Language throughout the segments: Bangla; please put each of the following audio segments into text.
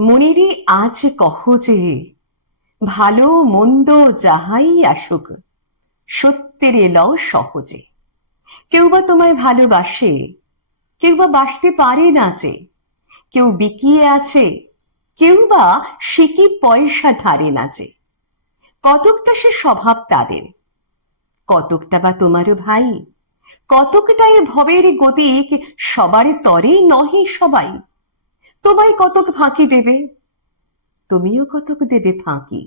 মনেরে আজ কহ যে, ভালো মন্দ যাহাই আসুক, সত্যের লও সহজে। কেউ বা তোমায় ভালোবাসে, কেউ বা বাসতে পারে না যে, কেউ বিকিয়ে আছে, কেউ বা সে কি পয়সা ধারে না যে। কতকটা সে স্বভাব তাদের, কতকটা বা তোমারও ভাই, কতকটা এ ভবের গতিক সবার তরে নহে সবাই। তোমায় কতক ফাঁকি দেবে, তুমিও কতক দেবে ফাঁকি।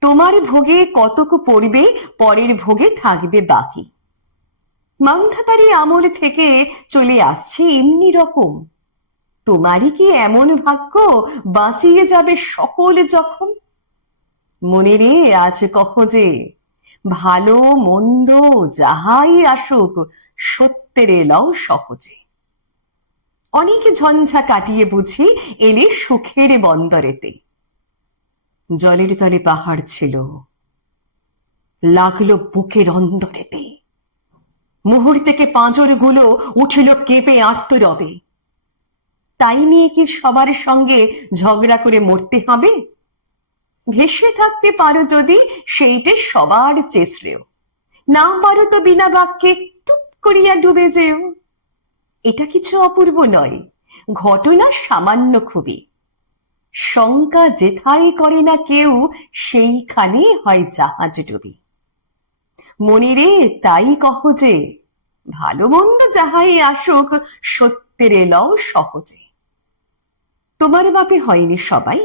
তোমার ভোগে কতক পড়বে, পরের ভোগে থাকবে বাকি। মান্ধাতারি আমল থেকে চলে আসছে এমনি রকম। তোমারই কি এমন ভাগ্য বাঁচিয়ে যাবে সকল জখম? মনে রে আজ কহ যে, ভালো মন্দ যাহাই আসুক, সত্যের লও সহজে। অনেক ঝঞ্ঝা কাটিয়ে বুঝি এলে সুখের বন্দরেতে। জলের তলে পাহাড় ছিল, লাগলো বুকের অন্দরেতে। মুহূর্তেকে পাঁজরগুলো উঠিল কেঁপে আর্তরবে। তাই নিয়ে কি সবার সঙ্গে ঝগড়া করে মরতে হবে? ভেসে থাকতে পারো যদি, সেইটে সবার চেয়ে শ্রেয়। না পারো তো বিনা বাক্যে টুপ করিয়া ডুবে যেও। এটা কিছু অপূর্ব নয়, ঘটনা সামান্য খুবই। শঙ্কা যেথায় করে না কেউ, সেইখানে হয় জাহাজ ডুবি। মনিরে তাই কহ যে, ভালো মন্দ যাহাই আসুক, সত্যের লও সহজে। তোমার মাপে হয়নি সবাই,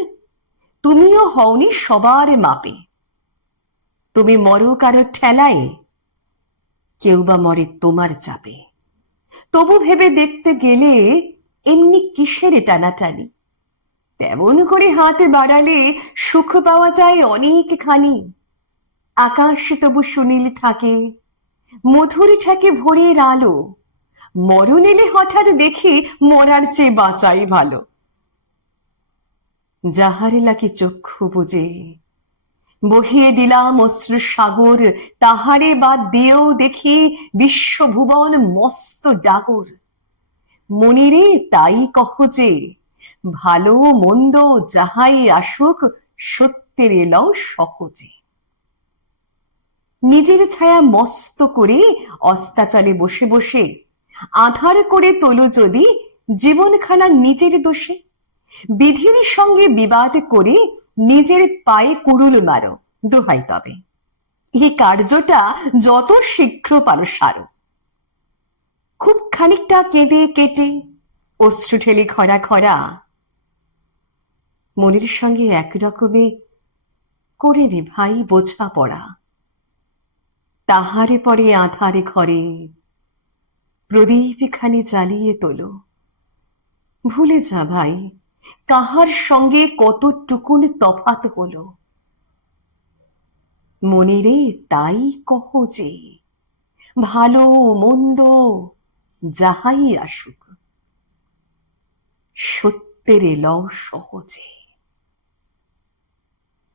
তুমিও হওনি সবার মাপে। তুমি মরো কারো ঠেলায়, কেউ বা মরে তোমার চাপে। তবু ভেবে দেখতে গেলে এমনি কিসের টানাটানি? তেমন করে হাত বাড়ালে সুখ পাওয়া যায় অনেকখানি। আকাশ তবু সুনীল থাকে, মধুর ঠেকে ভোরের আলো। মরণ এলে হঠাৎ দেখি মরার চেয়ে বাঁচাই ভালো। যাহারে লাকি চক্ষু বুজে বহিয়ে দিলাম অশ্রু সাগর, তাহারে বাদ দিয়েও দেখি বিশ্বভুবন মস্ত ডাগর। মনিরে তাই কহ যে, ভালো মন্দ যাহাই আসুক, সত্যের লও সহজে। নিজের ছায়া মস্ত করে অস্তাচলে বসে বসে আধার করে তোলো যদি জীবনখানা নিজের দোষে। বিধির সঙ্গে বিবাদ করে নিজের পায়ে কুড়ুল মারো, দোহাই তবে। এই কার্যটা যত শীঘ্র পারো সারো। খুব খানিকটা কেঁদে কেটে অশ্রু ঠেলে খরা খরা মনের সঙ্গে একরকমে করে রে ভাই বোঝা পড়া। তাহারে পরে আধারে ঘরে প্রদীপ খানি জ্বালিয়ে তোলো। ভুলে যা ভাই, কাহার সঙ্গে কতটুকুন তফাত হলো। মনিরে তাই কহ যে, ভালো মন্দ যাহাই আসুক, সত্যের লও সহজে।